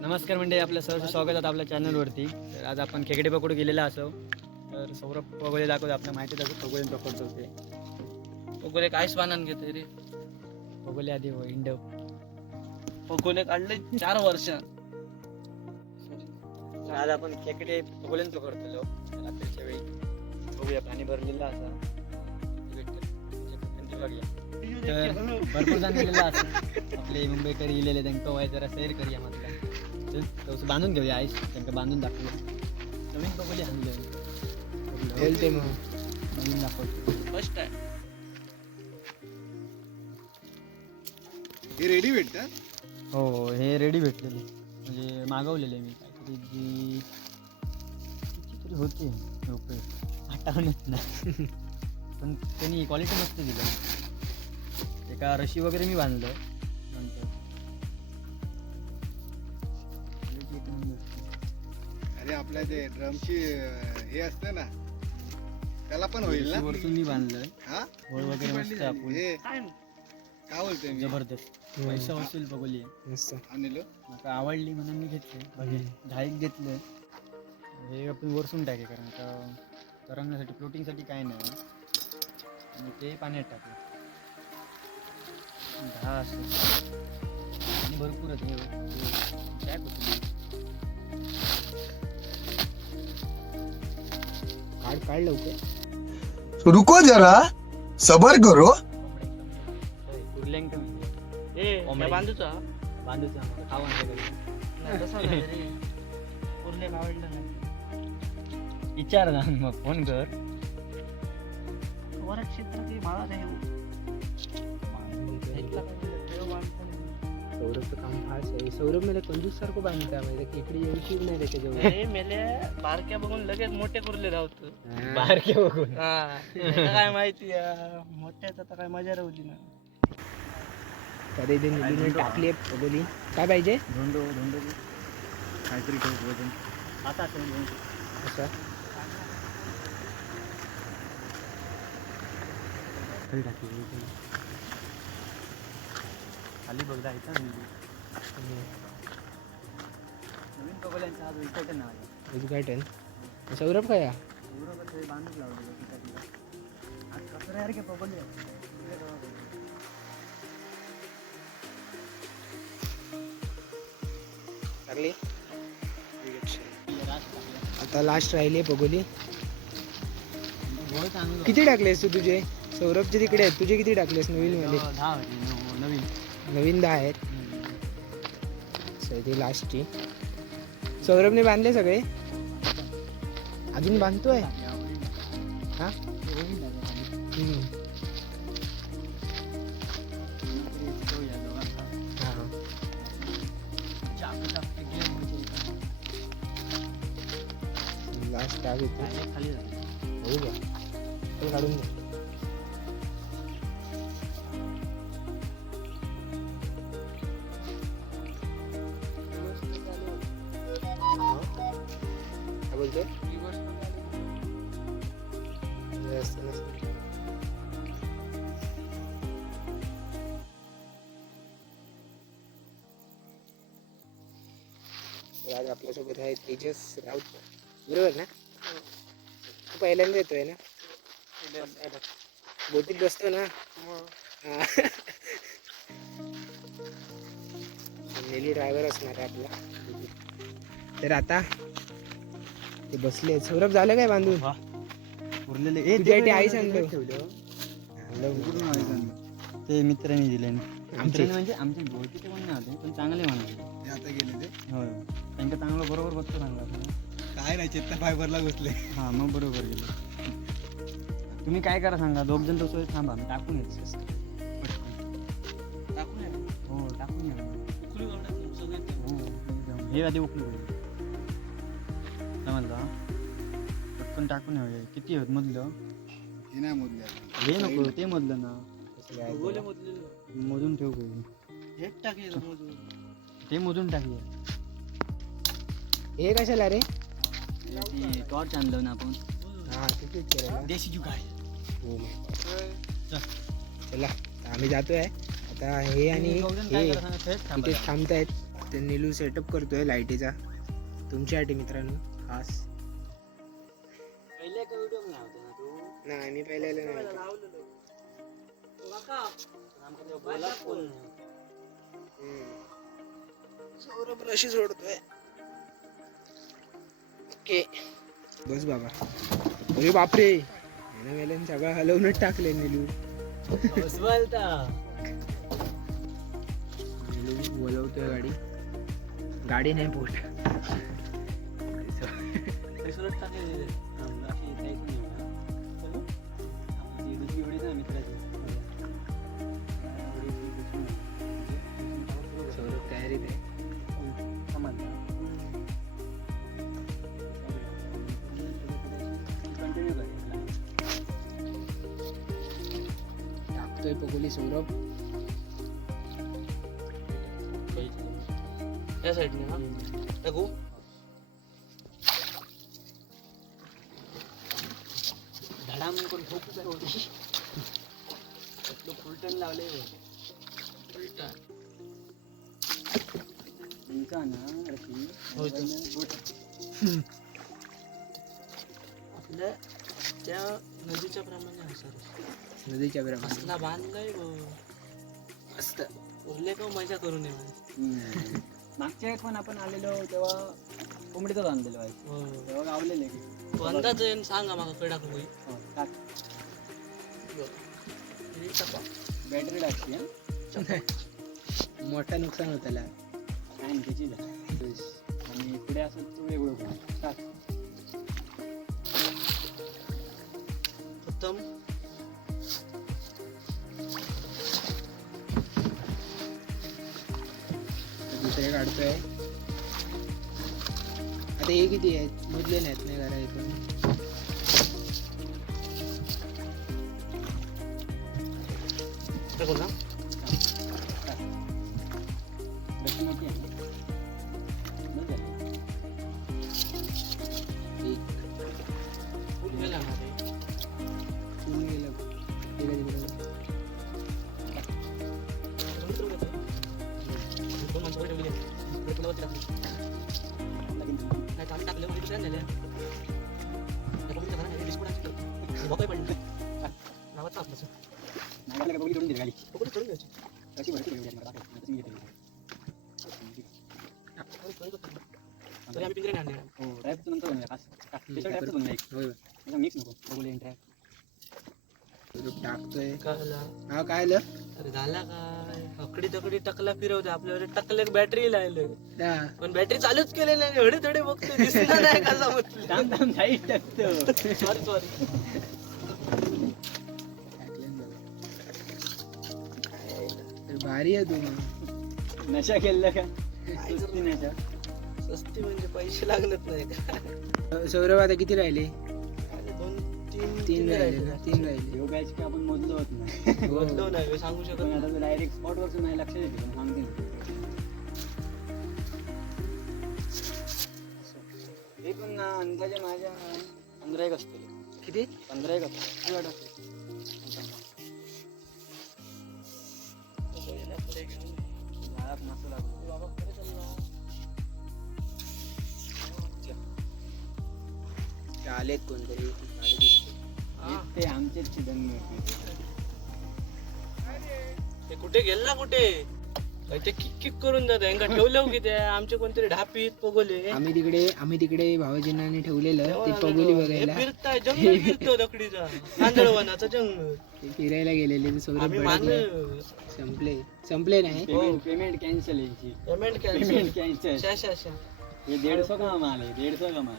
नमस्कार मंडळी, आपलं सहर्ष स्वागत आहे आपल्या चॅनलवरती. तर आज आपण खेकडे पकडू गेलेला असो. तर सौरभ पगोले दाखवतो, आपल्या माहितीत असं पगोले पकडतो ते. पगोले काहीच पानान घेते रे. पगोले आधी हो इंड पगोले काढले 4 वर्ष. आज आपण खेकडे पगोले पकडतो रात्रीच्या वेळी. बघूया, पाणी भरलेलं असा तर भरपूर जण गेलेला असं. आपले मुंबईकर गेलेले त्यांना वाय जरा सैर करूया म्हटलं. तर बांधून घेऊया आईस, त्यांना बांधून दाखवलं. नवीन पगोले आणले खेळते मग नवीन दाखवतो. फर्स्ट आहे. हे रेडी भेटतात. हो, हे रेडी भेटलेले, म्हणजे मागवलेले मी काहीतरी कितीतरी होते रुपये, आठवणच नाही. पण त्यांनी क्वालिटी मस्त दिली. एका रशी वगैरे मी बांधलं नंतर. अरे आपल्या ते ड्रमची हे असतं ना, त्याला पण होईल ना. वरतून मी बांधलंय, हा होळ वगैरे मस्त आपण हे काय काय बोलतोय मी जबरदस्त. पैसा वसूल बघली, आणलो. मला आवडली म्हणून मी घेतले. दहाईक घेतलं. हे आपण वरसून टाके, कारण का तरंगण्यासाठी फ्लोटिंगसाठी काय नाही. आणि ते पाण्यात टाकलं 10 असं आणि भरपूरच हे काय काढ लवकर. रुको जरा सबर करो. कुर्ल्यां कमी ए कोंबडी. बांधूचा बांधूचा खावा नाही तसा नाही रे. पूर्ण आवडलं नाही. विचार ना, मग फोन कर. वरच क्षेत्र ते भाळा नाही. सौरभचं काम खास आहे. सौरभ मेले कंजूस सारखं बांधता माहिती, खेकडी येऊची नाही त्याच्या जवळ. अरे मेले बारक्या बघून लगेच मोठे कुर्ले धावतो. बाहेर के बघून हा त्याला काय माहिती मोठ्याच आता काय मजा राहली ना. कधी ते मुलीने टाकली पगोली. काय पाहिजे धोंडो काहीतरी ठेवतो वजन आता असं. खाली बघ जायचं नवीन पगोल्यांचा आज उलटं नाव उद्घाटन. सौरभ काय बांधूच लावलं आज कसं यार की पगोले लागली. आता लास्ट राहिली पगोली. किती टाकलेस तू तुझे? सौरभचे तिकडे आहेत, तुझे किती टाकलेस नवीन मध्ये? 10 नवीन नवीन 10 आहेत. ती लास्टची. सौरभने बांधले सगळे, अजून बांधतोय. हा लास्ट टाक येतो. खाली होऊ द्या, चल काढून दे. काय बोलतोय? आज आपल्यासोबत आहे तेजस राऊत, बरोबर ना? तू पहिल्यांदा येतोय ना? बोटीत बसतो ना? हा. नेली ड्रायव्हर असणार आहे आपला. तर आता ते बसले. सौरभ झालं काय बांधून? उरलेले तुझ्यासाठी आई सांगतो. ते मित्रांनी दिले. आमचे म्हणजे आमचे गोळकीचे कोण नाही होते, पण चांगले म्हणाले. आता गेले ते. होय, त्यांचं चांगलं बरोबर बघतो सांगा. काय नाही, चेत्ता फायबरला घुसले. हां, मग बरोबर गेलं. तुम्ही काय करा सांगा, 2 जण तसं थांबा, मी टाकून येतो. टाकून या. हो, टाकून या. उकळी काढायचं सगळे. हो, हे आधी उकळू पाहिजे. समजलं? पटकन टाकून येऊया. किती होत मधलं? हे नाही मोजले. हे नको, ते मधलं ना. पगोले मोजलेलं. मोजून ठेव पाहिजे. हेच टाकले मोजून. ते मोजून टाकूया. हे कशाला रे? टॉर्च आणलं ना आपण. हा, तिथेच केलं. देशी जुगाड. हो, चल. चला आम्ही जातोय आता. हे आणि हे इथे थांबतायत. तर नीलू सेटअप करतोय लाईटीचा तुमच्यासाठी मित्रांनो खास. पहिले का व्हिडिओ नाही होता ना तू नाही मी पहिल्याला नाही होतो. आमका तेव्हा बोला कोण नाही. सौरभ रशी सोडतोय. ओके बस बाबा. अरे बापरे वेळेने सगळं हलवूनच टाकले नीलू. बोलता नीलू बोलवतोय गाडी. गाडी नाही बोट. पैसूनच टाकले अशी जायचं नाही मला. आपली दुसरी उडी ना मित्राची सौरभ तयारीत आहे. कंटिन्यू करेल टाकतोय पगोली सौरभ. या साईडने हा टाकू. धडाम कोण ठोकू तर होती. फुलटण लावले तुमचा ना रशी आपल्या त्या नदीच्या प्रमाणे असं नदीच्या बरोबर असला बांधलाय गो. मस्त. उरले का मजा करून ये. मागच्या वेळेस पण आपण आलेलो तेव्हा कोंबडीतच आणलेलो आहे. तेव्हा गावलेले तू अंदाज येईन सांगा मला कडा होई. बॅटरी टाकते मोठा नुकसान होत त्याला. काय त्याची आणि पुढे असं तू वेगळं टाक. खतम. दुसरे काढतोय. आता हे किती आहेत मोजले नाहीत नाही घरा पण. टाकू ना. रशी मोठी आहे ना? बस झालं. फुल गेला ना रे. फुल गेलं. ते कधी बरोबर. दोन माणसं वर ठेवली. तुला वरती टाकली. नाही तर आम्ही टाकलं म्हणजे दुसऱ्या झाल्या. त्या कोणत्या घरात डिस्को टाकली. भोकाय पडली. नावात टाकलं सर. नाही वाटलं का बघी सोडून दिली गाडी. कोणी चढून द्यायची. कशी भरती एवढी मला दाखव. तशी मी घेते. तरी आम्ही पिंजरे आणले. हो ड्रायव्हरचं नंतर बनवूया खास. त्याच्या ड्रायव्हरचं बनवूया एक. होय त्याचा मिक्स नको बघूया ड्रायव्हर. सौरभ टाकतोय. कळला. हा काय आलं. अरे झाला काय अकडी तकडी टकला फिरवते आपल्यावर टकले बॅटरी लावले हा. पण बॅटरी चालूच केलेली नाही. हडे थोडे बघतो दिसणार नाही कसा म्हटलं. थांब थांब साईड टाकतो. Sorry sorry. टाकलं ना बाबा. तर भारी आहे तू मग. नशा केलं का सुस्ती नशा. सस्ती म्हणजे पैसे लागत नाही का. सौरभ आता किती राहिले. अरे दोन तीन तीन राहिले ना. तीन राहिले. ह्यो बॅच का आपण मोजलो होत नाही. बदलव नाही सांगू शकत पण नाही. आता डायरेक्ट स्पॉटवरच नाही लक्ष देते पण सांगते ना. ते पण ना अंदाजे माझ्या 15 एक असतील. किती 15 एक असतील. एवढं असेल. झाडात मस्त लागलं. आलेत कोणतरी. हा. ते आमचेच चिदन ते कुठे गेला कुठे ते किक किक करून जात यांना ठेवलं की ते आमचे कोणतरी ढापीत पगोले. आम्ही तिकडे भावजींनी ठेवलेलं ते पगोली बघायला. फिरताय जंगल फिरतो दकडीचा कांदळवनाचा जंगल. ते फिरायला गेलेले ते सौरभ आम्ही भडकले. संपले नाही. पेमेंट कॅन्सल यांची. Payment payment cancel. कॅन्सल. हे 150 कमा आले. 150 कमा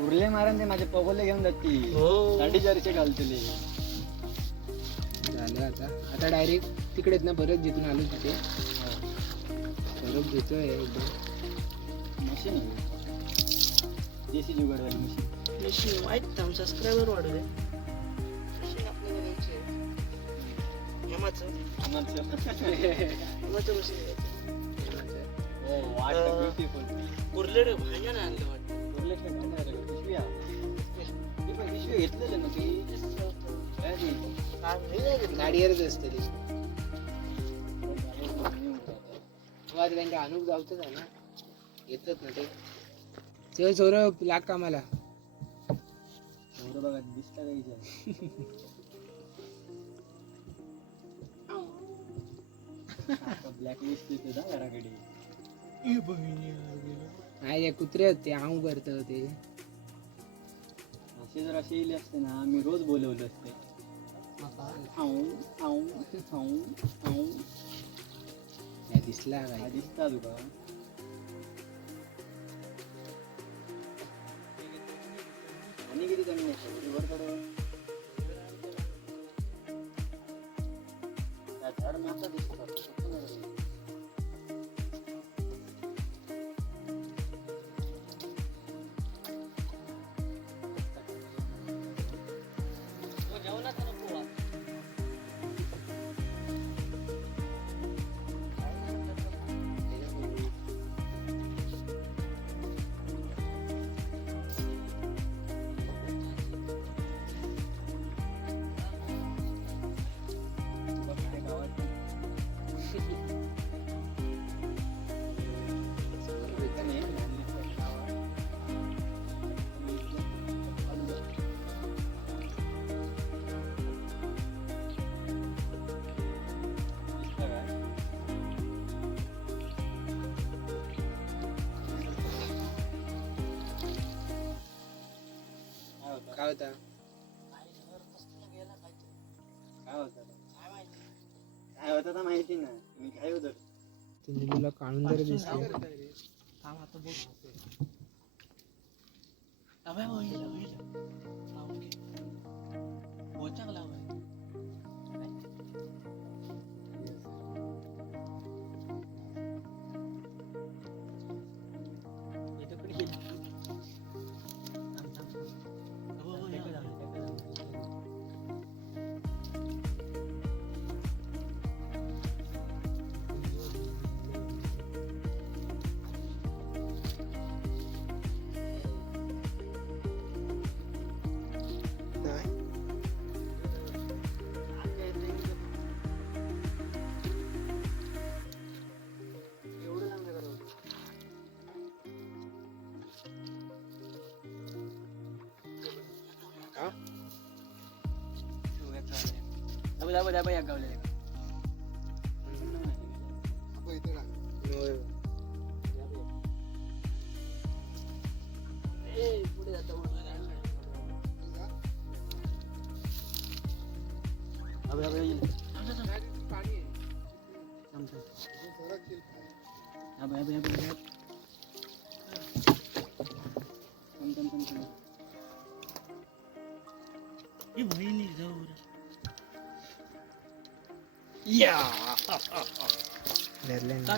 उरले मारण ते माझे पगोले घेऊन जातील. हो 450 घालतले. झालं आता डायरेक्ट तिकडेच ना परत जिथून आलो तिथे सौरभ घेतोय एकदम. मशीन देशी जुगाडवाली मशीन. मशीन माहित सबस्क्रायबर वाढू दे. मशीन आपल्याला घ्यायची आहे. हेमाचं मशीन उरलेलं भांडण आणलं वाटतं. पिशवी घेतलेलं ना गाडीवरच असते ती. त्यांच्या अनुक जाऊच आहे ना, येतात ना ते. चल सौरभ लाग कामाला. एवढं बघा दिसता काही ब्लॅक लिस्ट येते ना घराकडे. नाही ते कुत्रे होते आऊ करत होते. असे जर असे येले असते ना मी रोज बोलवलं असते. आऊ आऊ आऊ आऊ दिसला हा काय दिसता तुका. आणि किती कमी नाही वर कडं झाड मासा दिसतो. काय होता काय होतं तर माहिती ना. मी काय होतं तुला काढून जर दिसले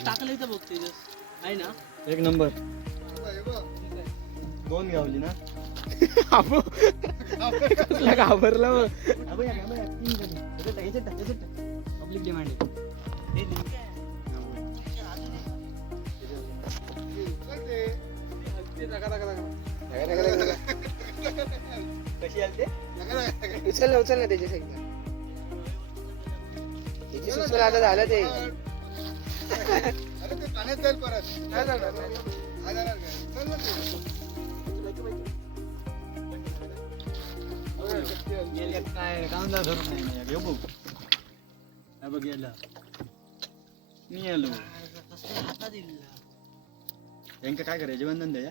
टाकलं इथं बघते आहे ना. एक नंबर. दोन गावली ना. घाबरला पब्लिक डिमांड आहे. कशी आली ते उचल ना त्याच्या साईडला. त्याची सुचल आता झालं ते. पाण्यात जाईल परत. काय झालं काय कांदा धरून नाही घेऊ बघ. बघ याला मी आलो. यांका काय करायचे बंधन द्या.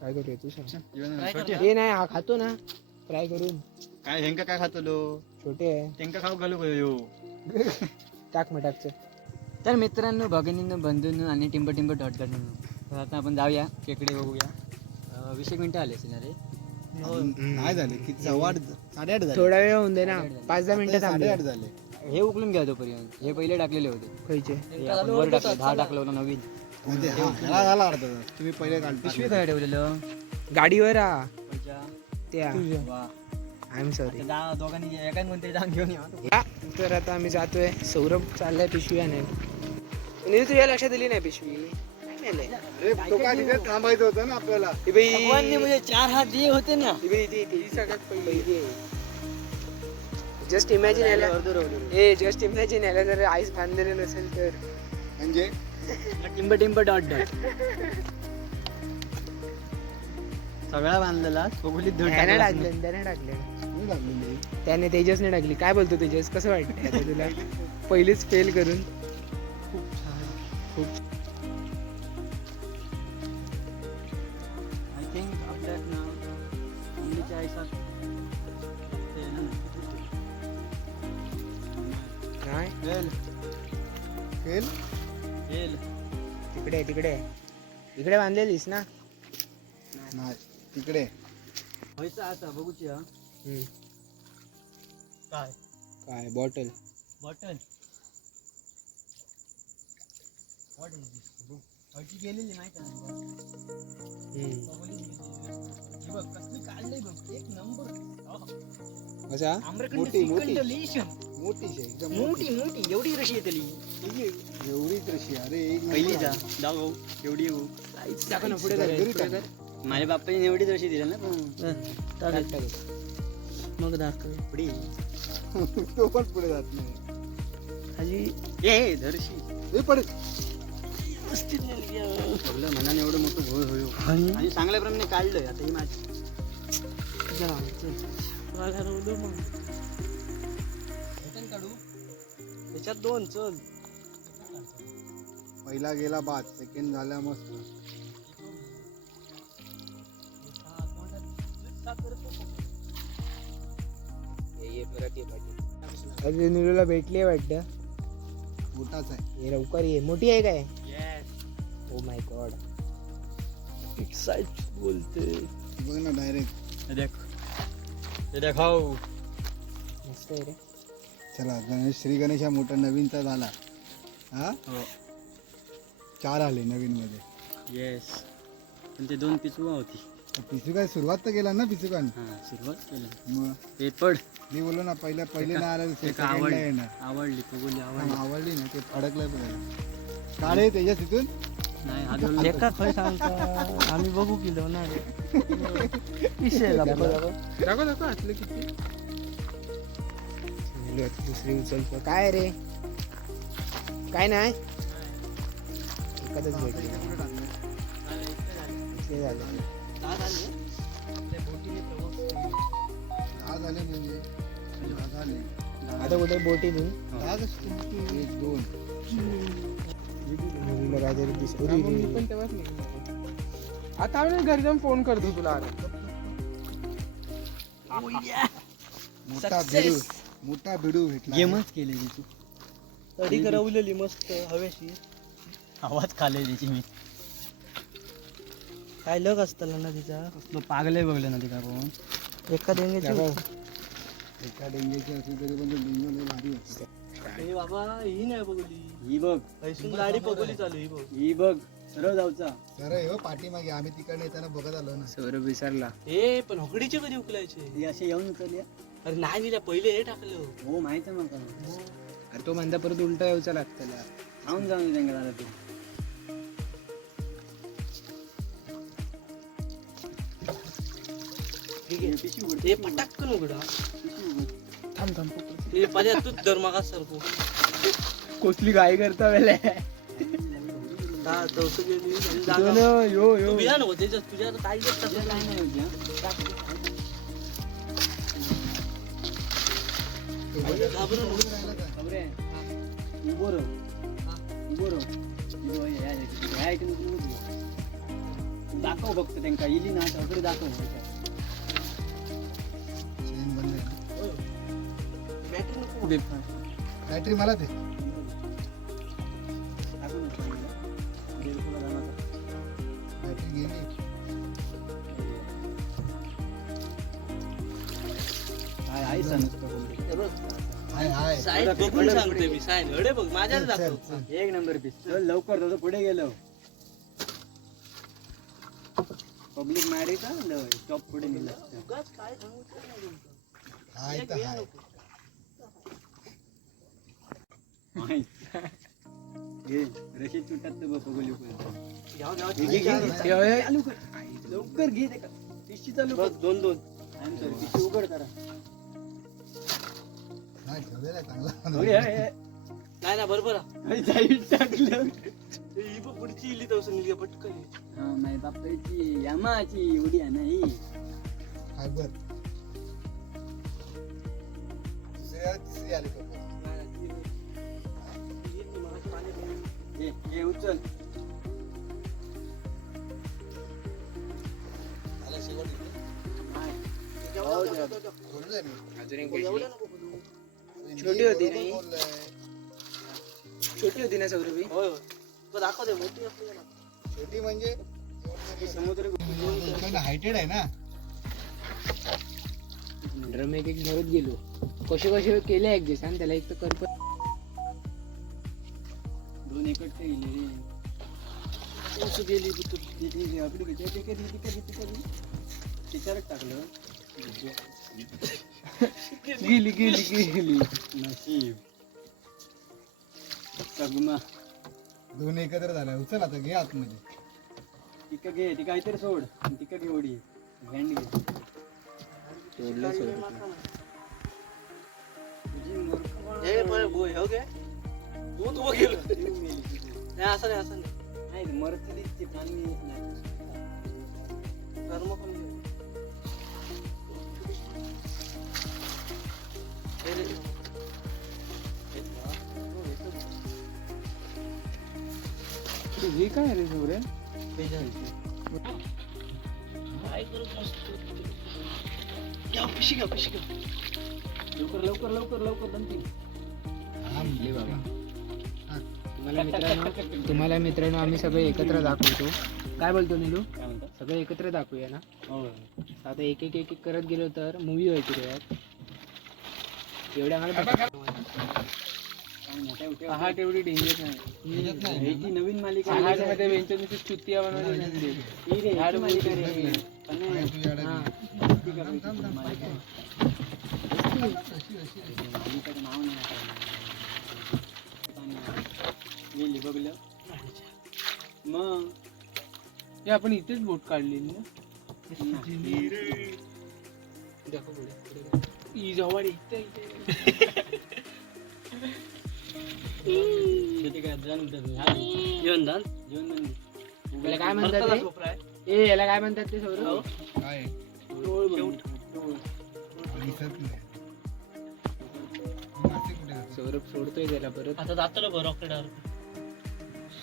काय करूया तू सांग. छोटे हे नाही हा खातो ना फ्राय करून. काय ह्यांका काय खातो लो. छोटे आहे त्यांका खाऊ घालू यो. टाक मग टाकचं. तर मित्रांनो भगिनींनो बंधूंनो आणि टिंब डॉटकरांनो तर आता आपण जाऊया खेकडे बघूया. 20 मिनिटं आले असेल ना रे. नाही झाले किती 8:30 झाले. थोडा वेळ होऊन दे ना 5-10 मिनिटं थांबले. 8:30 झाले. हे उकलून घ्या तोपर्यंत. हे पहिले टाकलेले होते. खायचे हे आपण वर टाकलं 10 टाकलं होतं नवीन. झाला अर्धा तास. तुम्ही पहिले काढ. पिशवी काय ठेवलेलं गाडीवर हा पैसा त्या. वा. I am sorry. दोघांनी एकाच कोणतरी जाऊन घेऊन या. तर आता आम्ही जातोय. सौरभ चाललाय पिशवी आणायला. तुझ्या लक्षात दिली नाही पिशवी. काय नेलंय? अरे तो काय तिथे थांबायचं होतं ना आपल्याला. ही बाई भगवानने मुझे 4 हात दिए होते ना. ही बाई ती सगळ्यात पहिली. जस्ट इमॅजिन याला. जस्ट इमॅजिन याला जर आईस बांधलेलं नसेल तर म्हणजे टिंब टिंब डॉट डॉट सगळा बांधलेला बघुलीत धड त्याने टाकला. टाकले त्याने टाकले कोण लागलेली? त्याने तेजसने टाकली. काय बोलतो तेजस, कसं वाटतं आता तुला पहिलीच फेल करून? खूप आय थिंक आपल्यात ना मुलीच्या आईसात ते ना नाही. वेल फेल? वेल तिकडे तिकडे इकडे बांधलेलीस ना. नाही तिकडे. व्हायचा असा बघूची हा काय काय बॉटल बॉटल व्हॉट इज दिस व्हायची गेलेली माहिती नाही बघ कसली काढले बघ एक नंबर असा मोठी, मोठी. मोठी शे, एकदम मोठी. मोठी एवढी रशी येतली एवढीच रशी. अरे एक नंबर पहिली जा आहे. दाखव एवढी येऊ टाका ना पुढे घरी कर, पुढे टाक. कर. माझ्या बाप्पाने एवढीच रशी दिली ना टाक, टाक. मग दाखव पुढे तो पण पुढे जात नाही. खाली ए धरशी हे पड. सगळं मनाने एवढं मोठं होय होय आणि चांगल्याप्रमाणे काढलंय आता ही माझी काढू त्याच्यात दोन चल पहिला गेला बाद, सेकंड झाला मस्त. अरे निलूला भेटली वाटतं. मोठाच आहे. ये लवकर ये. मोठी आहे काय? Oh my God. एक्साइट बोलते बघ ना डायरेक्ट. ते देखाव मस्त आहे रे. चला गणेश, श्री गणेश हा मोठा नवीनचा झाला. हा हो 4 आले नवीन मध्ये. येस पण ते दोन पिचवा होती पिसू काय सुरुवात तर केला ना पिसूकान. हा सुरुवात केली मग ते पड मी बोललो ना पहिले नाही आलं ते second ला आवडली येणार. आवडली पगोली हा, आवडली आवडली ना ते अडकलंय बघा. काढे त्याच्या तिथून. नाही आदोल एका खय सांगता आम्ही बघू किलो ना विषय दाखव दाखव असलं किती. निलू आता दुसरी उचलतो. काय रे काय नाही. एखादच भेटली. इथे झालं. 10 झाले म्हणजे 10 झाले. आता कुठे बोटी घेऊन 10 कशी तुमची? 1 2 मुलीला काहीतरी आता आम्ही घरी जाऊन फोन करतो तुला. मोठा भिडू भेटला. गेमच केली तू तडी करवलेली मस्त हवेशी. आवाज खाले त्याची मी काय लग असताना ना तिचा. कसलो पागले बघले ना तिका कोण एका डेंग्याची एका डेंग्याची असली तरी पण डेंग्यू लय भारी होती. ए बाबा ही नाही बघली. ही बघ हैसून गाडी पगोली चालू ही बघ. ही बघ सरळ जाऊचा तर हो पाठीमागे आम्ही तिकडे येताना बघत आलो ना. सौरभ विसरला. ए पण हकडीचे कधी उकलायचे. ही असे येऊन उचलल्या अरे नाही दिल्या पहिले हे टाकलं. हो माहिती आहे मला अरे तो म्हणता परत उलटा यायचा लागतं. खाऊन जाऊन त्यांना झालं ते ठीक आहे पिशवी उघड ते पटाक्कन उघडा. पिशवी उघड थांब थांब. ते पाहिजे तूच दरमागात सारखो. कसली गाय करता वेळे. हा चौथं गेली आणि जागा. यो तू यो बिया नको त्याच्यात तुझ्या आता काही तुझ्या टाकलं काय नाही होती घाबरू नको. खबरे उभो रहो ह्या ऐकून दाखव फक्त त्यांना इली ना सगळे दाखव चेन बंद आहे. बॅटरी नको. बॅटरी मला दे. बॅटरी गेली. हाय हाय. साईड बघून सांगतोय मी. साईड अडे बघ माझ्याच चल, दाखव. चल. एक नंबर पीस चल लवकर तुझं पुढे गेलो पब्लिक मॅरेज स्टॉप पुढे नेलं उगाच काय सांगू नाही तुमचं. हाय तर हाय. घे रशीद तुटत बघ पगोली घ्याव, घ्याव. लवकर घे ते पिशवी चालू बघ दोन दोन. पिशवी उघड करा नाही ठेवलेला आहे चांगला. अरे, अरे, नाही ना बरोबर अरे, जाईल टाकलं ही बघ पुढची इली तवस निघे पटकन. माय बापाची यामाची उडी आहे नाही. फायबर तिसरी आली बघ. हे उचल. आला शेवट इकडे. बोलू दे मी. अजून एक भेटली. हिंदी छोटी होती बरोबर नाही? बोललाय. छोटी होती ना सौरभी? होय होय. तो दाखव दे मोठी असली ना. छोटी म्हणजे समुद्र हायटेड आहे ना. ड्रम एक एक भरत गेलो. कसे कसे केले ऍडजस्ट आणि त्याला एक तर करपत. 2 एकट गेले रे. उंच गेली तू. आपली त्याच्यावरच टाकलं. गेली गेली गेली. नशीब सगमा. 2 एकत्र झाल्या. उचल आता घे आतमध्ये. तिका घे ती काहीतरी सोड. तिका घे उडी. हँड घे. तोडलं सौरभी. हे पण बोय हो गे. तू बघ गेलो. नाही असं नाही असं नाही. नाही मरती दिसते प्राणी नाही. कर्म पण घे. हे रे. हे काय रे सौरभ? काय करत असतो? घ्या पिशी घ्या पिशी घ्या. लवकर लवकर लवकर लवकर दमती. तुम्हाला मित्रांनो आम्ही सगळे एकत्र दाखवतो. काय बोलतो नीलू? काय म्हणता? सगळे एकत्र दाखवूया ना. हो. आता एक एक एक एक करत गेलो तर मूवी व्हायची रे यात. एवढ्या आम्हाला पहाट एवढी डेंजर नाही. ही ती नवीन मालिका आहे. पहाटमध्ये वेंचरची चुत्तिया बनवली नसते. ही रे, ही मालिका रे. पण नाही, हा. मालिका आहे. मालिकाचं नाव नाही आठवलं. गेली बघलं मग. हे आपण इथेच बोट काढलेली ना. ही जवळ इथे शेती काय जण येऊन दान. याला काय म्हणतात ते? ए याला काय म्हणतात ते सौरभ? काय दिसत नाही. मासे कुठे जातात? सौरभ सोडतोय त्याला परत. आता जातो ना रॉकेट.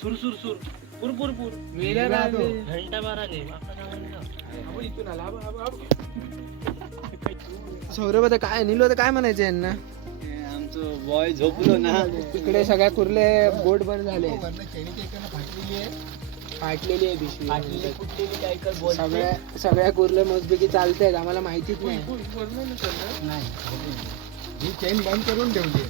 सुर सुर सुर. पुर पुर पुर. मेला राहिले. घंटा माराने. आपण इथून आला. सौरभ आता काय नीलू आता काय म्हणायचं यांना? आमचं बॉय झोपलो ना. तिकडे सगळ्या कुर्ले बोट बंद झाले. वरनं चैनीच्या इकडनं फाटलेली आहे. फाटलेली आहे पिशवी. फाटलेली फुटलेली काय कर बोल. सगळ्या कुर्ले मस्तपैकी चालतायत. आम्हाला माहितीच नाही. नाही ही चैन बंद करून ठेवली आहे.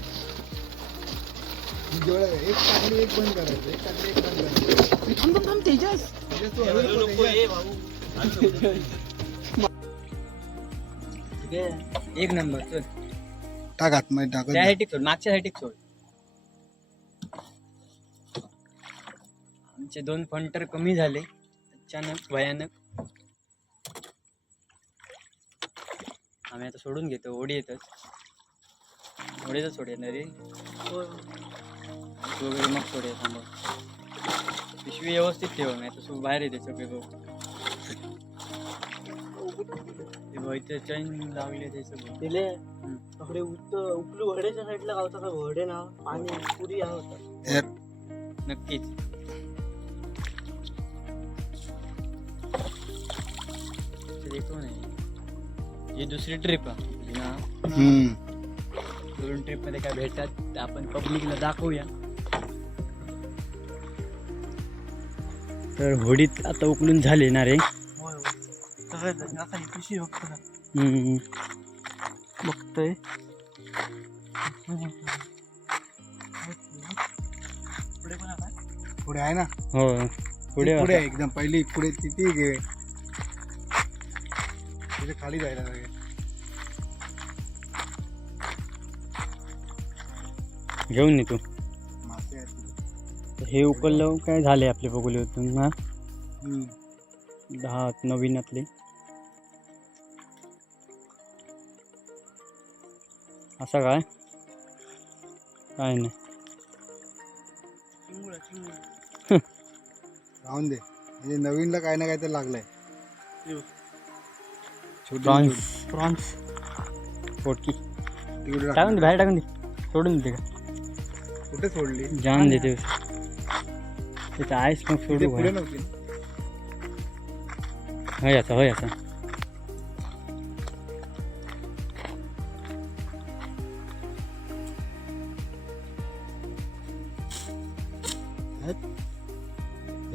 ही जेवढं एक टाकली एक बंद करायचं. एक टाकली एक बंद करायचं. थांब थांब थांब तेजस. म्हणजे तू हळूहळू तेजास. एक नंबर चल. टाक आतमध्ये टाकत जा. त्यासाठी सोड. मागच्या साठी सोड. आमचे 2 फंटर कमी झाले अचानक भयानक. आम्ही आता सोडून घेतो. ओढी येतच. ओढीच सोडूया ना रे. वगैरे मग सोडूया. थांबव. पिशवी व्यवस्थित ठेव. नाही तर सो बाहेर येते सगळे बघ. ते चैन लावले ते सगळं. दिले आपले उपलू वड्याच्या साईडला गावचा काय वडे ना पाणी पुरी हा होता. नक्कीच. देखो नाही. ही दुसरी ट्रिप आहे ना. 2 ट्रिप मध्ये काय भेटतात आपण पब्लिकला दाखवूया. तर होडीत आता उकलून झाले ना रे. पिशी बघतो बघतोय. पुढे पण आता पुढे आहे ना. हो पुढे पुढे आहे एकदम पहिली पुढे तिथे घे. तिथे खाली जायला लागेल. घेऊन येतो. मासे आहेत तिथे. हे उकललं काय झाले आपले बघूले होतून ना. 10 नवीनातले. असं काय काय नाही. राहून दे म्हणजे नवीनला काय ना काय तर लागलंय छोटी प्रॉन्स प्रॉन्स पोटकी तिकडे टाकून दे बाहेर टाकून दे सोडून देते का कुठे सोडली जाऊन देते त्याचं आईस मग तिथे सोडू पुढे नव्हती ना? होय असं होय असं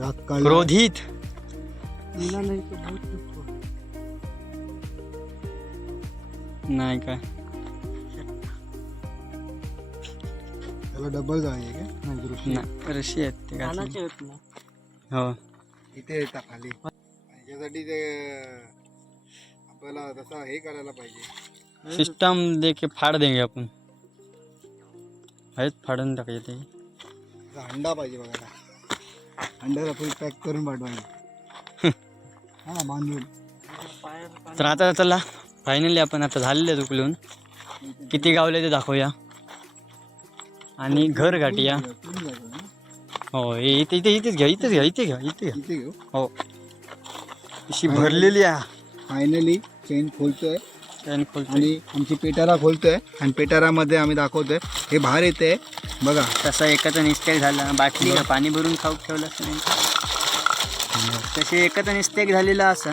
रात काढली. क्रोधित नाही काय त्याला डबल जाळी आहे का नाही रशी आहेत ते घातले. हो इथे येतात खाली याच्यासाठी ते आपल्याला तसा हे करायला पाहिजे सिस्टम दे के फाड़ देंगे आपण आहेत फाडून टाकायचे ते असा अंडा पाहिजे बघायला अंड्याला फुल पॅक करून पाठवायचे हा बांधून तर आता चला फायनली आपण आता झालेले आहेत उकलून किती गावले ते दाखवूया आणि घर गाठूया हो इथे इथे इथेच घ्या इथेच घ्या इथे घ्या इथे घ्या इथे घेऊ हो अशी भरलेली आहे फायनली चेन खोलतोय चैन खोलतो आणि आमची पेटारा खोलतोय आणि पेटारामध्ये आम्ही दाखवतोय हे बाहेर येते बघा तसा एकाचा निस्तेक झाला बाटली का पाणी भरून खाऊ ठेवलं असं नाही तसे एकाचा निस्तेक झालेला असा